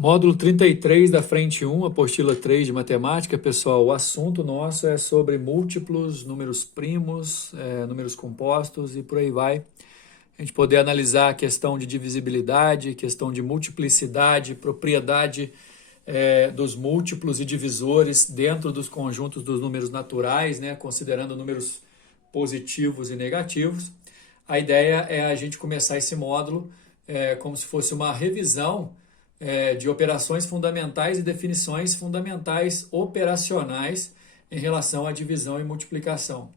Módulo 33 da frente 1, apostila 3 de matemática. Pessoal, o assunto nosso é sobre múltiplos, números primos, números compostos e por aí vai. A gente poder analisar a questão de divisibilidade, questão de multiplicidade, propriedade dos múltiplos e divisores dentro dos conjuntos dos números naturais, né, considerando números positivos e negativos. A ideia é a gente começar esse módulo como se fosse uma revisão de operações fundamentais e definições fundamentais operacionais em relação à divisão e multiplicação.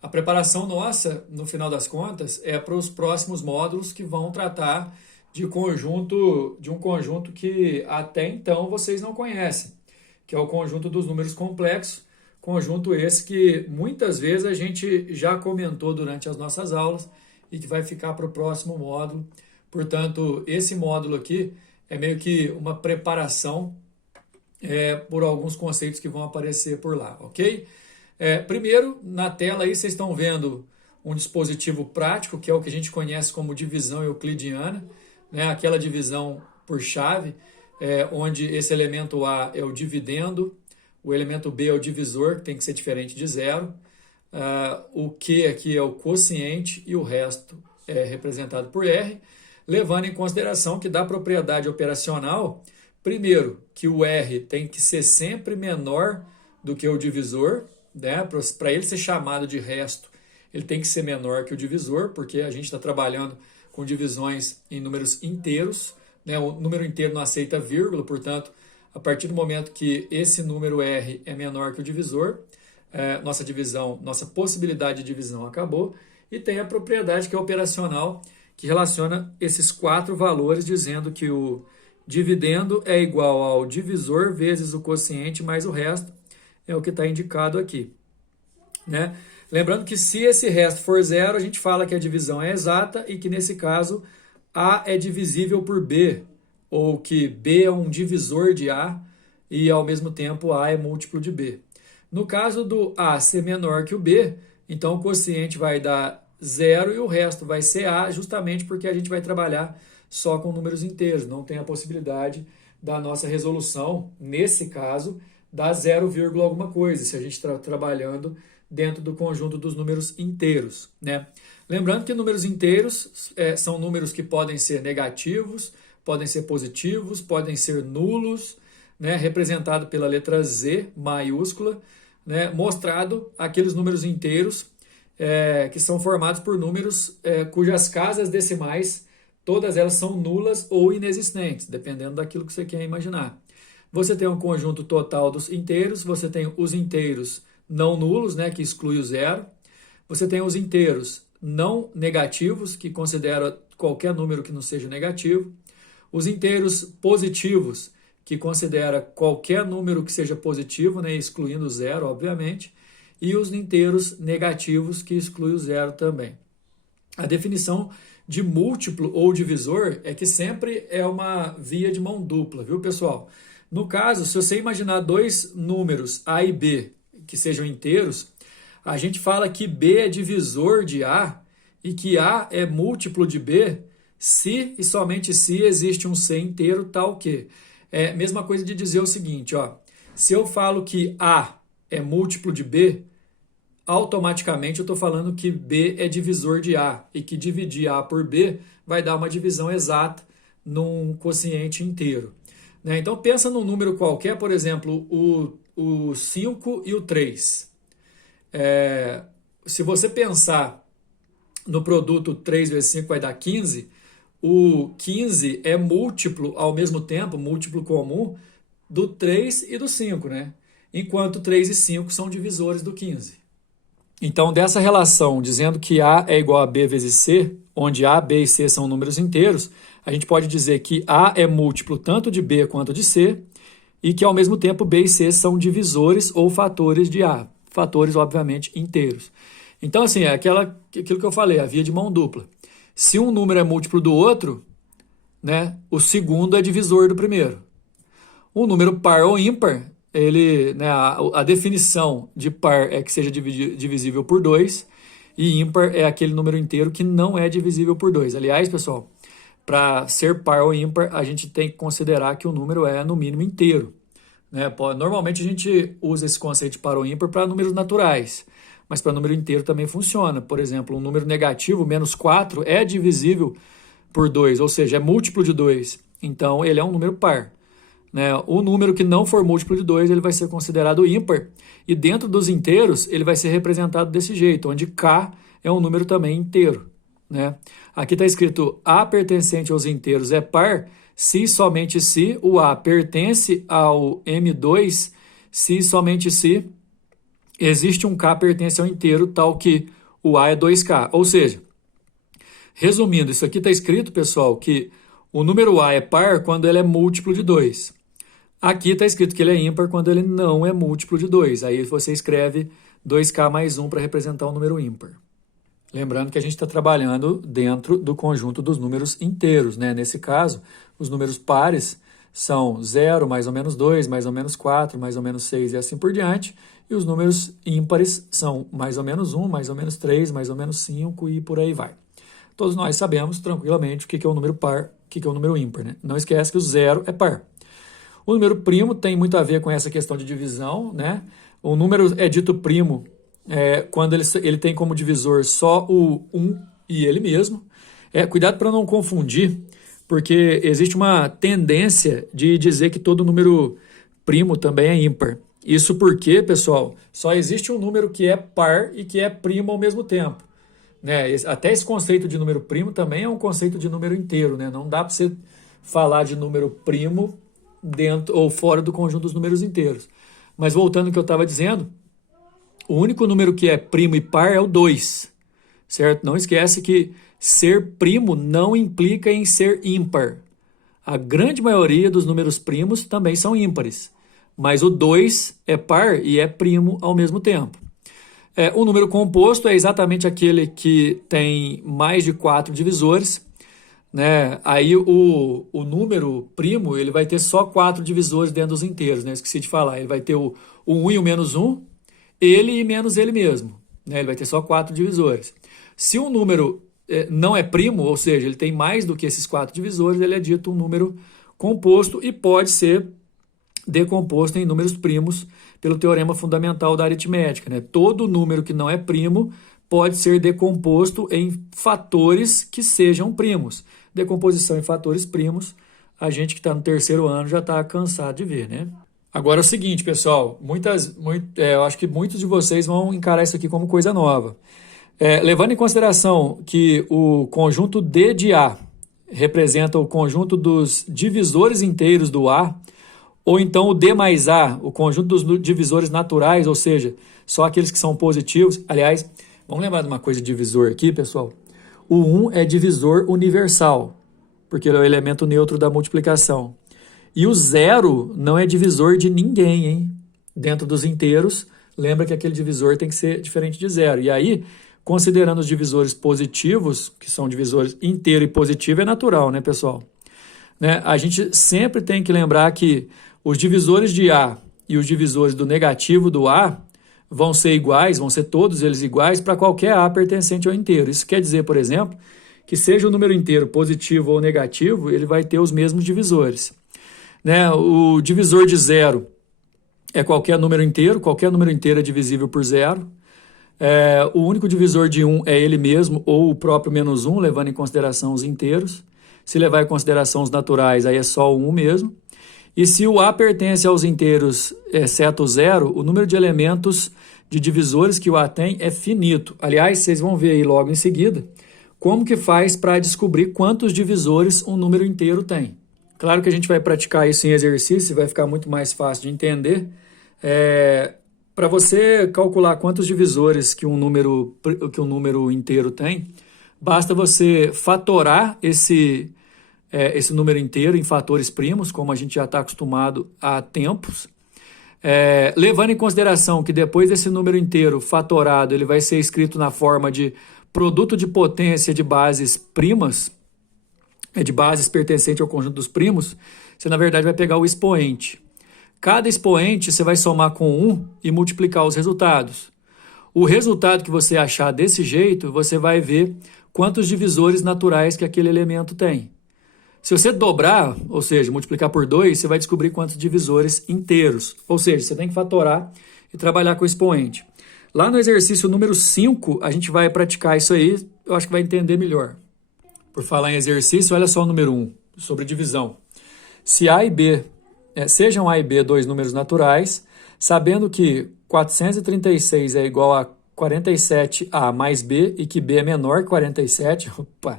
A preparação nossa, no final das contas, é para os próximos módulos que vão tratar de um conjunto que até então vocês não conhecem, que é o conjunto dos números complexos, conjunto esse que muitas vezes a gente já comentou durante as nossas aulas e que vai ficar para o próximo módulo. Portanto, esse módulo aqui é meio que uma preparação por alguns conceitos que vão aparecer por lá, ok? Primeiro, na tela aí vocês estão vendo um dispositivo prático, que é o que a gente conhece como divisão euclidiana, né? Aquela divisão por chave, onde esse elemento A é o dividendo, o elemento B é o divisor, que tem que ser diferente de zero, o Q aqui é o quociente e o resto é representado por R, levando em consideração que da propriedade operacional, primeiro, que o R tem que ser sempre menor do que o divisor, né? Para ele ser chamado de resto, ele tem que ser menor que o divisor, porque a gente está trabalhando com divisões em números inteiros, né? O número inteiro não aceita vírgula, portanto, a partir do momento que esse número R é menor que o divisor, nossa possibilidade de divisão acabou, e tem a propriedade que é operacional, que relaciona esses quatro valores, dizendo que o dividendo é igual ao divisor vezes o quociente mais o resto, é o que está indicado aqui, né? Lembrando que se esse resto for zero, a gente fala que a divisão é exata e que nesse caso A é divisível por B, ou que B é um divisor de A e ao mesmo tempo A é múltiplo de B. No caso do A ser menor que o B, então o quociente vai dar 0 e o resto vai ser A, justamente porque a gente vai trabalhar só com números inteiros, não tem a possibilidade da nossa resolução, nesse caso, dar 0, alguma coisa, se a gente está trabalhando dentro do conjunto dos números inteiros, né? Lembrando que números inteiros são números que podem ser negativos, podem ser positivos, podem ser nulos, né? Representado pela letra Z maiúscula, né? Mostrado aqueles números inteiros que são formados por números cujas casas decimais, todas elas são nulas ou inexistentes, dependendo daquilo que você quer imaginar. Você tem um conjunto total dos inteiros, você tem os inteiros não nulos, né, que exclui o zero. Você tem os inteiros não negativos, que considera qualquer número que não seja negativo. Os inteiros positivos, que considera qualquer número que seja positivo, né, excluindo o zero, obviamente. E os inteiros negativos, que exclui o zero também. A definição de múltiplo ou divisor é que sempre é uma via de mão dupla, viu, pessoal? No caso, se você imaginar dois números A e B que sejam inteiros, a gente fala que B é divisor de A e que A é múltiplo de B se e somente se existe um C inteiro tal que. É a mesma coisa de dizer o seguinte, ó, se eu falo que A é múltiplo de B, automaticamente eu estou falando que B é divisor de A e que dividir A por B vai dar uma divisão exata num quociente inteiro, né? Então pensa num número qualquer, por exemplo, o 5 e o 3. Se você pensar no produto 3 vezes 5 vai dar 15, o 15 é múltiplo ao mesmo tempo, múltiplo comum, do 3 e do 5, né? Enquanto 3 e 5 são divisores do 15. Então, dessa relação, dizendo que A é igual a B vezes C, onde A, B e C são números inteiros, a gente pode dizer que A é múltiplo tanto de B quanto de C, e que, ao mesmo tempo, B e C são divisores ou fatores de A. Fatores, obviamente, inteiros. Então, assim, é aquilo que eu falei, a via de mão dupla. Se um número é múltiplo do outro, né, o segundo é divisor do primeiro. Um número par ou ímpar, a definição de par é que seja divisível por 2 e ímpar é aquele número inteiro que não é divisível por 2. Aliás, pessoal, para ser par ou ímpar, a gente tem que considerar que o número é, no mínimo, inteiro, né? Normalmente a gente usa esse conceito de par ou ímpar para números naturais, mas para número inteiro também funciona. Por exemplo, um número negativo, menos 4, é divisível por 2, ou seja, é múltiplo de 2. Então, ele é um número par, né? O número que não for múltiplo de 2, ele vai ser considerado ímpar. E dentro dos inteiros, ele vai ser representado desse jeito, onde K é um número também inteiro, né? Aqui está escrito A pertencente aos inteiros é par se somente se o A pertence ao M2, se e somente se existe um K pertence ao inteiro, tal que o A é 2K. Ou seja, resumindo, isso aqui está escrito, pessoal, que o número A é par quando ele é múltiplo de 2. Aqui está escrito que ele é ímpar quando ele não é múltiplo de 2. Aí você escreve 2K mais 1 para representar o número ímpar. Lembrando que a gente está trabalhando dentro do conjunto dos números inteiros, né? Nesse caso, os números pares são 0, mais ou menos 2, mais ou menos 4, mais ou menos 6 e assim por diante. E os números ímpares são mais ou menos 1, mais ou menos 3, mais ou menos 5 e por aí vai. Todos nós sabemos tranquilamente o que é o número par, o que é o número ímpar, né? Não esquece que o 0 é par. O número primo tem muito a ver com essa questão de divisão, né? O número é dito primo quando ele tem como divisor só o 1 e ele mesmo. Cuidado para não confundir, porque existe uma tendência de dizer que todo número primo também é ímpar. Isso porque, pessoal, só existe um número que é par e que é primo ao mesmo tempo, né? Até esse conceito de número primo também é um conceito de número inteiro, né? Não dá para você falar de número primo dentro ou fora do conjunto dos números inteiros. Mas voltando ao que eu estava dizendo, o único número que é primo e par é o 2, certo? Não esquece que ser primo não implica em ser ímpar. A grande maioria dos números primos também são ímpares, mas o 2 é par e é primo ao mesmo tempo. O número composto é exatamente aquele que tem mais de 4 divisores, né? Aí o número primo ele vai ter só 4 divisores dentro dos inteiros, né? Esqueci de falar. Ele vai ter o 1 e o menos 1, ele e menos ele mesmo, né? Ele vai ter só 4 divisores. Se um número não é primo, ou seja, ele tem mais do que esses 4 divisores, ele é dito um número composto e pode ser decomposto em números primos pelo teorema fundamental da aritmética, né? Todo número que não é primo pode ser decomposto em fatores que sejam primos. Decomposição em fatores primos, a gente que está no terceiro ano já está cansado de ver, né? Agora é o seguinte, pessoal, eu acho que muitos de vocês vão encarar isso aqui como coisa nova. Levando em consideração que o conjunto D de A representa o conjunto dos divisores inteiros do A, ou então o D mais A, o conjunto dos divisores naturais, ou seja, só aqueles que são positivos. Aliás, vamos lembrar de uma coisa de divisor aqui, pessoal. O 1 é divisor universal, porque ele é o elemento neutro da multiplicação. E o 0 não é divisor de ninguém, hein? Dentro dos inteiros, lembra que aquele divisor tem que ser diferente de 0. E aí, considerando os divisores positivos, que são divisores inteiro e positivo, é natural, né, pessoal? Né? A gente sempre tem que lembrar que os divisores de A e os divisores do negativo do A vão ser iguais, vão ser todos eles iguais para qualquer A pertencente ao inteiro. Isso quer dizer, por exemplo, que seja o número inteiro positivo ou negativo, ele vai ter os mesmos divisores, né? O divisor de 0 é qualquer número inteiro é divisível por 0. O único divisor de 1 é ele mesmo ou o próprio menos 1, levando em consideração os inteiros. Se levar em consideração os naturais, aí é só o 1 mesmo. E se o A pertence aos inteiros, exceto o 0, o número de elementos de divisores que o A tem é finito. Aliás, vocês vão ver aí logo em seguida como que faz para descobrir quantos divisores um número inteiro tem. Claro que a gente vai praticar isso em exercício e vai ficar muito mais fácil de entender. Para você calcular quantos divisores que um número inteiro tem, basta você fatorar esse número inteiro em fatores primos, como a gente já está acostumado há tempos, levando em consideração que depois desse número inteiro fatorado, ele vai ser escrito na forma de produto de potência de bases primas, de bases pertencente ao conjunto dos primos, você na verdade vai pegar o expoente. Cada expoente você vai somar com 1 e multiplicar os resultados. O resultado que você achar desse jeito, você vai ver quantos divisores naturais que aquele elemento tem. Se você dobrar, ou seja, multiplicar por 2, você vai descobrir quantos divisores inteiros. Ou seja, você tem que fatorar e trabalhar com o expoente. Lá no exercício número 5, a gente vai praticar isso aí, eu acho que vai entender melhor. Por falar em exercício, olha só o número 1, sobre divisão. Se A e B, sejam A e B dois números naturais, sabendo que 436 é igual a 47A mais B e que B é menor que 47, opa,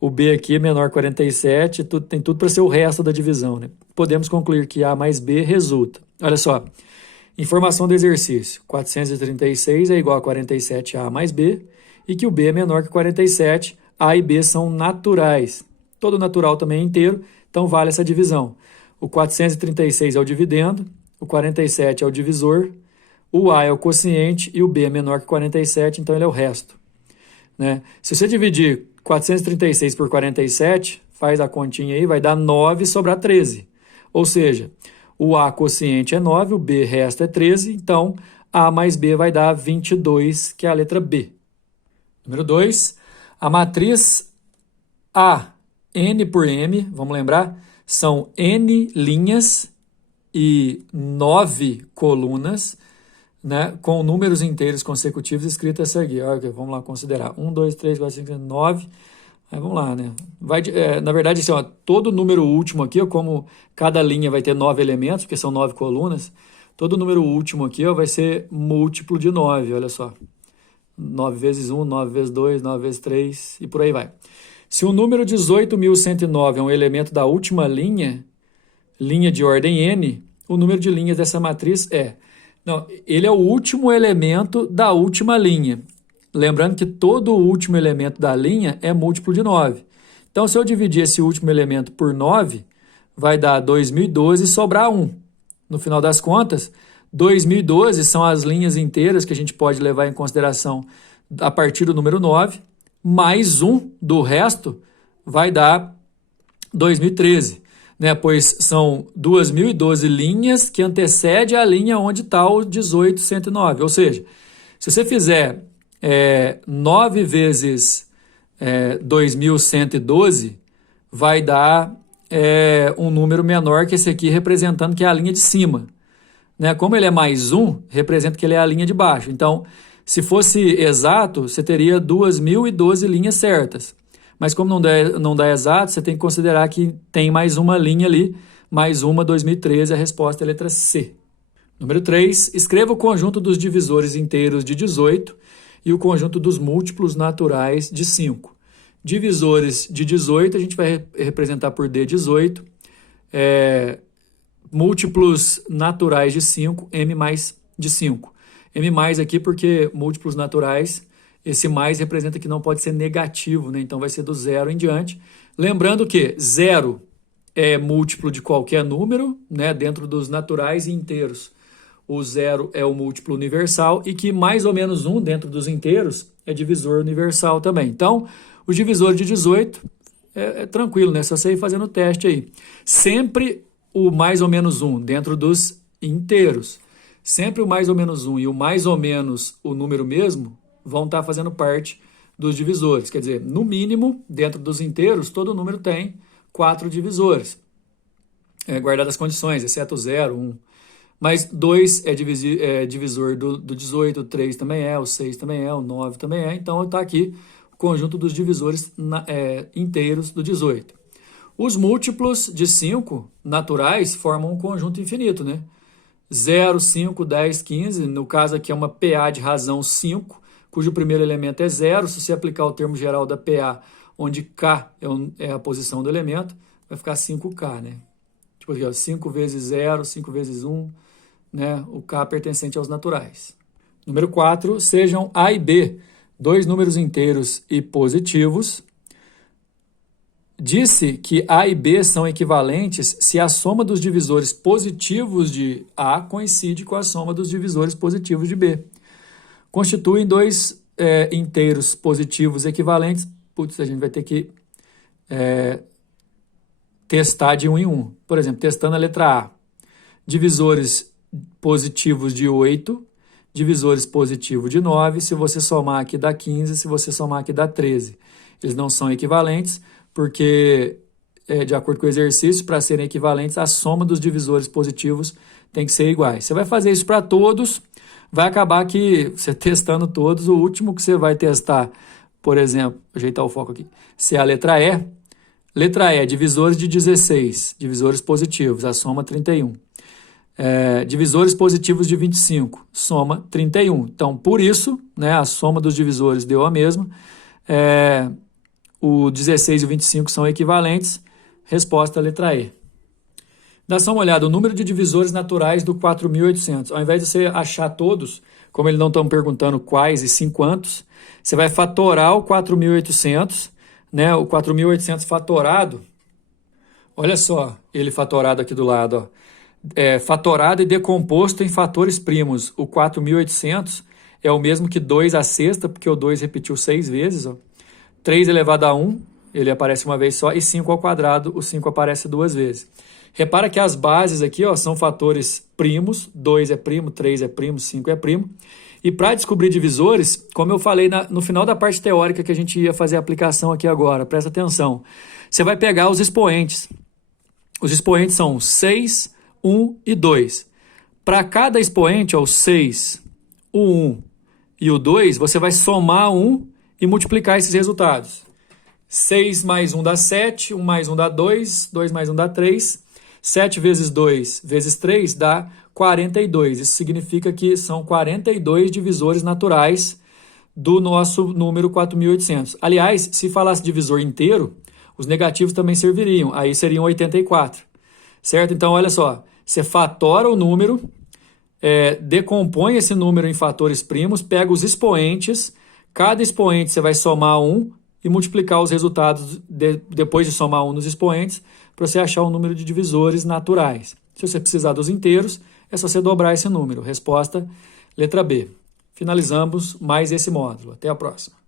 o B aqui é menor que 47, tem tudo para ser o resto da divisão, né? Podemos concluir que A mais B resulta. Olha só, informação do exercício, 436 é igual a 47A mais B e que o B é menor que 47, A e B são naturais. Todo natural também é inteiro, então vale essa divisão. O 436 é o dividendo, o 47 é o divisor, o A é o quociente e o B é menor que 47, então ele é o resto. Né? Se você dividir 436 por 47, faz a continha aí, vai dar 9 sobrar 13. Ou seja, o A quociente é 9, o B resto é 13, então A mais B vai dar 22, que é a letra B. Número 2, a matriz A, N por M, vamos lembrar, são N linhas e 9 colunas, né, com números inteiros consecutivos escritos a seguir. Vamos lá considerar. 1, 2, 3, 4, 5, 6, 9. Aí vamos lá, né? Na verdade, assim, ó, todo número último aqui, ó, como cada linha vai ter 9 elementos, porque são 9 colunas, todo número último aqui ó, vai ser múltiplo de 9, olha só. 9 vezes 1, 9 vezes 2, 9 vezes 3 e por aí vai. Se o número 18.109 é um elemento da última linha de ordem n, o número de linhas dessa matriz ele é o último elemento da última linha. Lembrando que todo o último elemento da linha é múltiplo de 9. Então, se eu dividir esse último elemento por 9, vai dar 2012 e sobrar 1. No final das contas, 2012 são as linhas inteiras que a gente pode levar em consideração a partir do número 9, mais 1 do resto vai dar 2013. Né, pois são 2.012 linhas que antecede a linha onde está o 18.109. Ou seja, se você fizer 9 vezes 2.112, vai dar um número menor que esse aqui, representando que é a linha de cima. Né? Como ele é mais 1, representa que ele é a linha de baixo. Então, se fosse exato, você teria 2.012 linhas certas. Mas como não dá exato, você tem que considerar que tem mais uma linha ali, mais uma 2013, a resposta é a letra C. Número 3, escreva o conjunto dos divisores inteiros de 18 e o conjunto dos múltiplos naturais de 5. Divisores de 18, a gente vai representar por D18. Múltiplos naturais de 5, M mais de 5. M mais aqui porque múltiplos naturais... Esse mais representa que não pode ser negativo, né? Então vai ser do 0 em diante. Lembrando que 0 é múltiplo de qualquer número, né? Dentro dos naturais e inteiros. O 0 é o múltiplo universal e que mais ou menos 1 dentro dos inteiros é divisor universal também. Então, o divisor de 18 é tranquilo, né? Só você ir fazendo o teste aí. Sempre o mais ou menos 1 dentro dos inteiros. Sempre o mais ou menos 1 e o mais ou menos o número mesmo vão estar fazendo parte dos divisores. Quer dizer, no mínimo, dentro dos inteiros, todo número tem 4 divisores, guardadas as condições, exceto o 0, 1. Mas 2 é divisor do 18, o 3 também o 6 também o 9 também então está aqui o conjunto dos divisores inteiros do 18. Os múltiplos de 5 naturais formam um conjunto infinito, né? 0, 5, 10, 15, no caso aqui é uma PA de razão 5, cujo primeiro elemento é 0. Se você aplicar o termo geral da PA, onde K é a posição do elemento, vai ficar 5K, né? Tipo aqui, ó, 5 vezes 0, 5 vezes 1, né? O K pertencente aos naturais. Número 4, sejam A e B, dois números inteiros e positivos. Disse que A e B são equivalentes se a soma dos divisores positivos de A coincide com a soma dos divisores positivos de B. Constituem dois inteiros positivos equivalentes. Putz, a gente vai ter que testar de 1 em 1. Por exemplo, testando a letra A. Divisores positivos de 8, divisores positivos de 9. Se você somar aqui dá 15, se você somar aqui dá 13. Eles não são equivalentes porque de acordo com o exercício, para serem equivalentes, a soma dos divisores positivos tem que ser iguais. Você vai fazer isso para todos, vai acabar que você testando todos, o último que você vai testar, por exemplo, vou ajeitar o foco aqui, se é a letra E. Letra E, divisores de 16, divisores positivos, a soma 31. Divisores positivos de 25, soma 31. Então, por isso, né, a soma dos divisores deu a mesma. O 16 e o 25 são equivalentes. Resposta, letra E. Dá só uma olhada, o número de divisores naturais do 4.800. Ao invés de você achar todos, como eles não estão perguntando quais e sim quantos, você vai fatorar o 4.800, né? O 4.800 fatorado, olha só, ele fatorado aqui do lado, ó. Fatorado e decomposto em fatores primos. O 4.800 é o mesmo que 2 à sexta, porque o 2 repetiu 6 vezes, ó. 3 elevado a 1, ele aparece uma vez só, e 5 ao quadrado, o 5 aparece 2 vezes. Repara que as bases aqui, ó, são fatores primos, 2 é primo, 3 é primo, 5 é primo. E para descobrir divisores, como eu falei no final da parte teórica que a gente ia fazer a aplicação aqui agora, presta atenção, você vai pegar os expoentes. Os expoentes são 6, 1 e 2. Para cada expoente, ó, o 6, o 1 e o 2, você vai somar 1 e multiplicar esses resultados. 6 mais 1 dá 7, 1 mais 1 dá 2, 2 mais 1 dá 3, 7 vezes 2 vezes 3 dá 42. Isso significa que são 42 divisores naturais do nosso número 4.800. Aliás, se falasse divisor inteiro, os negativos também serviriam. Aí seriam 84. Certo? Então, olha só. Você fatora o número, decompõe esse número em fatores primos, pega os expoentes, cada expoente você vai somar 1 e multiplicar os resultados depois de somar 1 nos expoentes para você achar o número de divisores naturais. Se você precisar dos inteiros, é só você dobrar esse número. Resposta, letra B. Finalizamos mais esse módulo. Até a próxima.